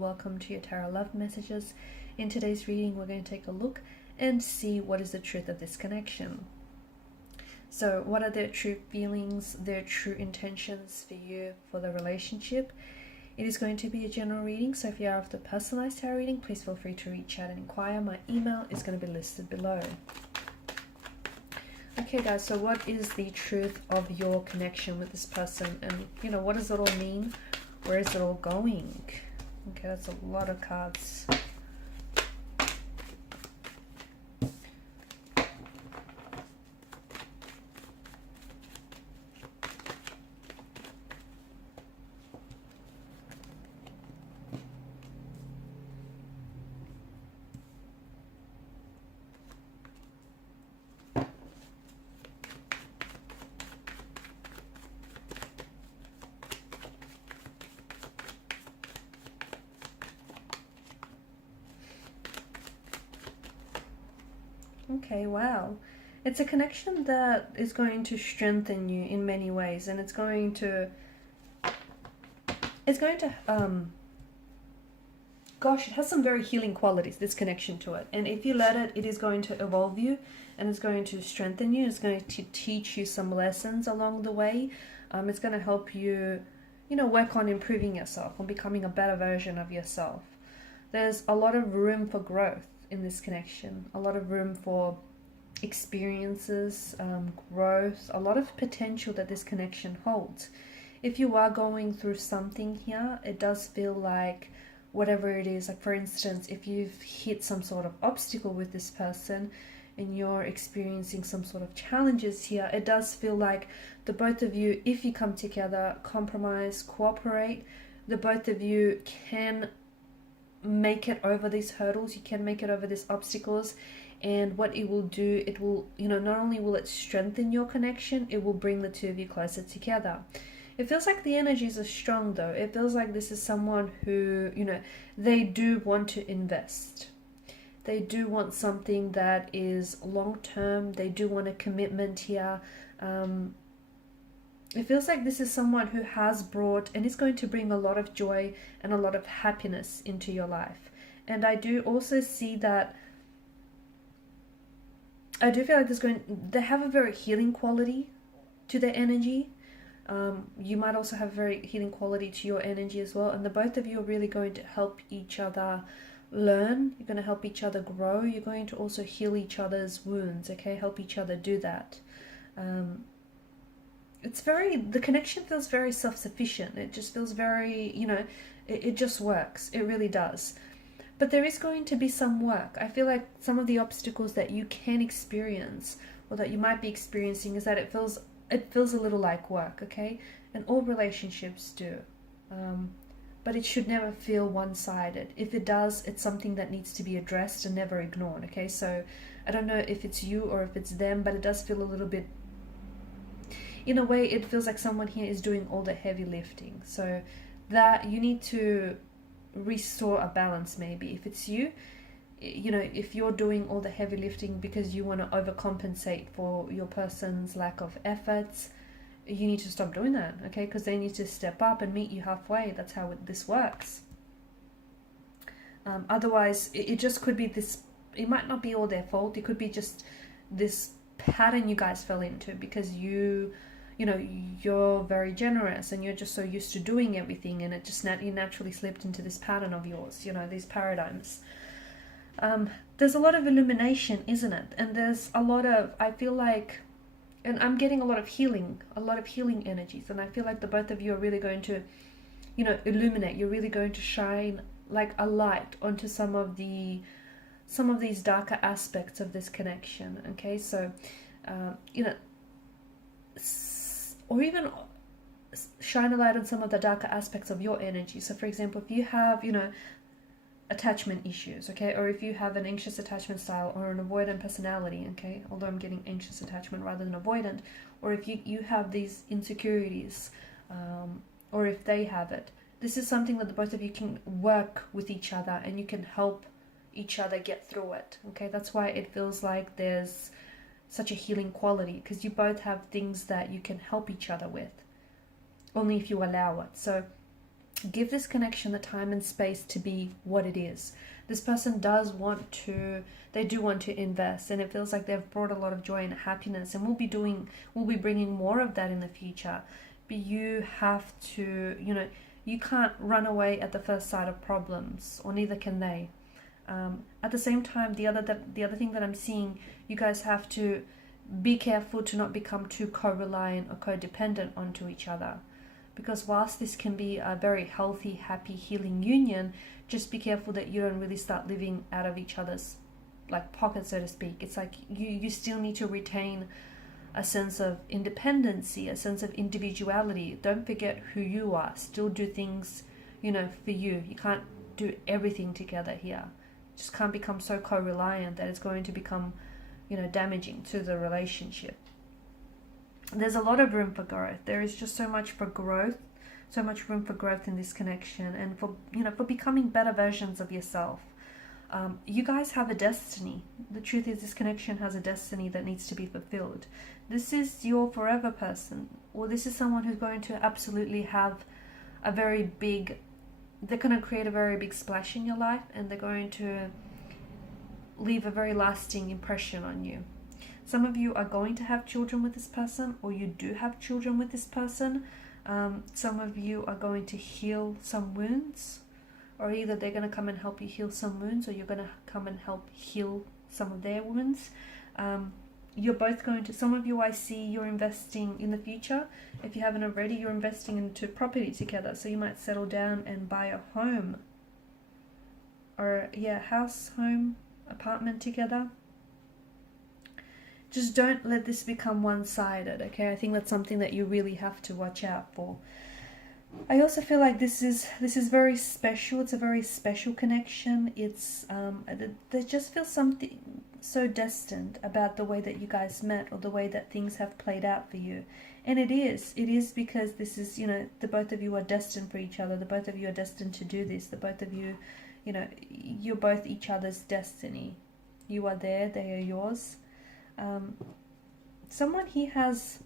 welcome to your Tarot Love Messages. In today's reading, we're going to take a look and see what is the truth of this connection. So what are their true feelings, their true intentions for you, for the relationship? It is going to be a general reading, so if you are after personalized tarot reading, please feel free to reach out and inquire. My email is going to be listed below. Okay guys, so what is the truth of your connection with this person, and what does it all mean? Where is it all going? Okay, that's a lot of cards. Okay, wow. It's a connection that is going to strengthen you in many ways, and it's going to gosh, it has some very healing qualities, this connection to it. And if you let it, it is going to evolve you, and it's going to strengthen you. It's going to teach you some lessons along the way. It's going to help you, work on improving yourself, on becoming a better version of yourself. There's a lot of room for growth in this connection, a lot of room for experiences, growth, a lot of potential that this connection holds. If you are going through something here, it does feel like whatever it is, like for instance, if you've hit some sort of obstacle with this person and you're experiencing some sort of challenges here, it does feel like the both of you, if you come together, compromise, cooperate, the both of you can make it over these hurdles, you can make it over these obstacles. And what it will do, it will, not only will it strengthen your connection, it will bring the two of you closer together. It feels like the energies are strong though. It feels like this is someone who, they do want to invest. They do want something that is long-term. They do want a commitment here. It feels like this is someone who has brought and is going to bring a lot of joy and a lot of happiness into your life. And I do also see that I do feel like they have a very healing quality to their energy. You might also have a very healing quality to your energy as well. And the both of you are really going to help each other learn. You're going to help each other grow. You're going to also heal each other's wounds, okay? Help each other do that. The connection feels very self-sufficient. It just feels very, it just works. It really does. But there is going to be some work. I feel like some of the obstacles that you can experience or that you might be experiencing is that it feels a little like work, okay? And all relationships do. But it should never feel one-sided. If it does, it's something that needs to be addressed and never ignored, okay? So I don't know if it's you or if it's them, but it does feel a little bit, in a way, it feels like someone here is doing all the heavy lifting. So that you need to restore a balance maybe. If it's you, if you're doing all the heavy lifting because you want to overcompensate for your person's lack of efforts, you need to stop doing that, okay? Because they need to step up and meet you halfway. That's how this works. Otherwise, it just could be this, it might not be all their fault. It could be just this pattern you guys fell into because you're very generous and you're just so used to doing everything, and it just you naturally slipped into this pattern of yours, these paradigms. There's a lot of illumination, isn't it? And there's a lot of, I feel like, and I'm getting a lot of healing energies, and I feel like the both of you are really going to, illuminate. You're really going to shine like a light onto some of these darker aspects of this connection, okay? So, or even shine a light on some of the darker aspects of your energy. So for example, if you have, attachment issues, okay, or if you have an anxious attachment style or an avoidant personality, okay, although I'm getting anxious attachment rather than avoidant, or if you have these insecurities, or if they have it, this is something that the both of you can work with each other and you can help each other get through it, okay? That's why it feels like there's such a healing quality, because you both have things that you can help each other with, only if you allow it. So Give this connection the time and space to be what it is. This person does want to, they do want to invest, and it feels like they've brought a lot of joy and happiness, and we'll be bringing more of that in the future. But you have to, you can't run away at the first sight of problems, or neither can they. At the same time, the other thing that I'm seeing, you guys have to be careful to not become too co-reliant or codependent onto each other. Because whilst this can be a very healthy, happy, healing union, just be careful that you don't really start living out of each other's like pocket, so to speak. It's like you still need to retain a sense of independency, a sense of individuality. Don't forget who you are. Still do things, for you. You can't do everything together here. Just can't become so co-reliant that it's going to become, damaging to the relationship. There's a lot of room for growth. There is just so much room for growth in this connection, and for becoming better versions of yourself. You guys have a destiny. The truth is, this connection has a destiny that needs to be fulfilled. This is your forever person, or this is someone who's going to absolutely have a very big, they're going to create a very big splash in your life, and they're going to leave a very lasting impression on you. Some of you are going to have children with this person, or you do have children with this person. Some of you are going to heal some wounds, or either they're going to come and help you heal some wounds, or you're going to come and help heal some of their wounds. You're both going to, some of you I see you're investing in the future. If you haven't already, you're investing into property together. So you might settle down and buy a home, or house, home, apartment together. Just don't let this become one-sided, okay? I think that's something that you really have to watch out for. I also feel like this is very special. It's a very special connection. It's there just feels something so destined about the way that you guys met, or the way that things have played out for you. And it is because this is, the both of you are destined for each other. The both of you are destined to do this. The both of you, you're both each other's destiny. You are there, they are yours. Someone here has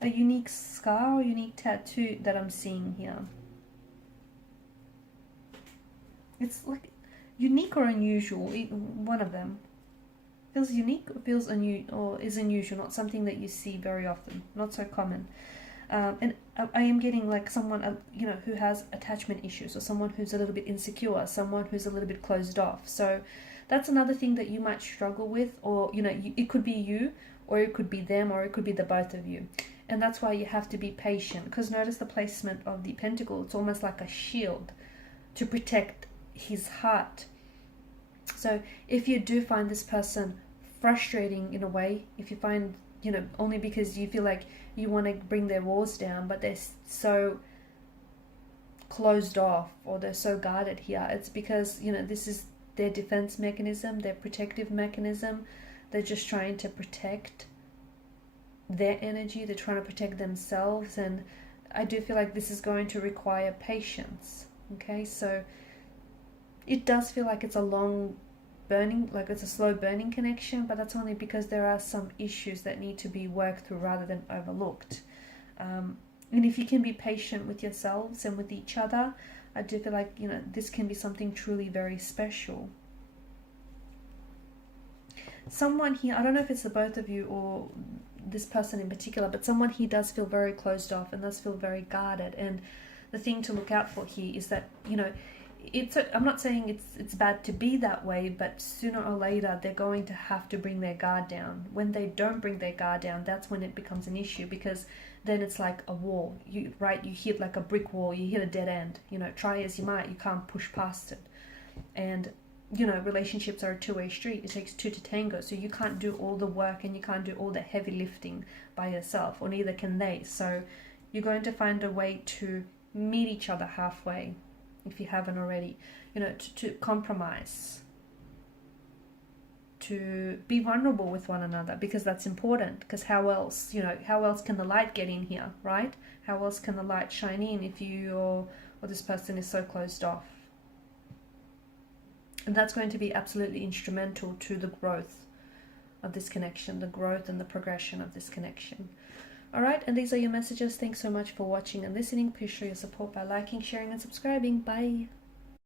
a unique scar or unique tattoo that I'm seeing here. It's like unique or unusual, one of them. Feels unique or feels is unusual, not something that you see very often, not so common. And I am getting like someone, who has attachment issues, or someone who's a little bit insecure, someone who's a little bit closed off. So that's another thing that you might struggle with, or, it could be you, or it could be them, or it could be the both of you. And that's why you have to be patient, because notice the placement of the pentacle. It's almost like a shield to protect his heart. So if you do find this person frustrating in a way, if you find, only because you feel like you want to bring their walls down, but they're so closed off, or they're so guarded here, it's because, this is their defense mechanism, their protective mechanism. They're just trying to protect their energy. They're trying to protect themselves. And I do feel like this is going to require patience. Okay, so it does feel like it's a long burning, like it's a slow burning connection, but that's only because there are some issues that need to be worked through rather than overlooked. And if you can be patient with yourselves and with each other, I do feel like, this can be something truly very special. Someone here, I don't know if it's the both of you or this person in particular, but someone here does feel very closed off and does feel very guarded. And the thing to look out for here is that, I'm not saying it's bad to be that way, but sooner or later they're going to have to bring their guard down. When they don't bring their guard down, that's when it becomes an issue, because then it's like a wall. You hit like a brick wall, you hit a dead end. Try as you might, you can't push past it. And relationships are a two-way street. It takes two to tango, so you can't do all the work and you can't do all the heavy lifting by yourself, or neither can they. So you're going to find a way to meet each other halfway, if you haven't already, to compromise, to be vulnerable with one another, because that's important. Because how else can the light get in here, right? How else can the light shine in if you or this person is so closed off? And that's going to be absolutely instrumental to the growth of this connection, the growth and the progression of this connection. All right, and these are your messages. Thanks so much for watching and listening. Please show your support by liking, sharing, and subscribing. Bye.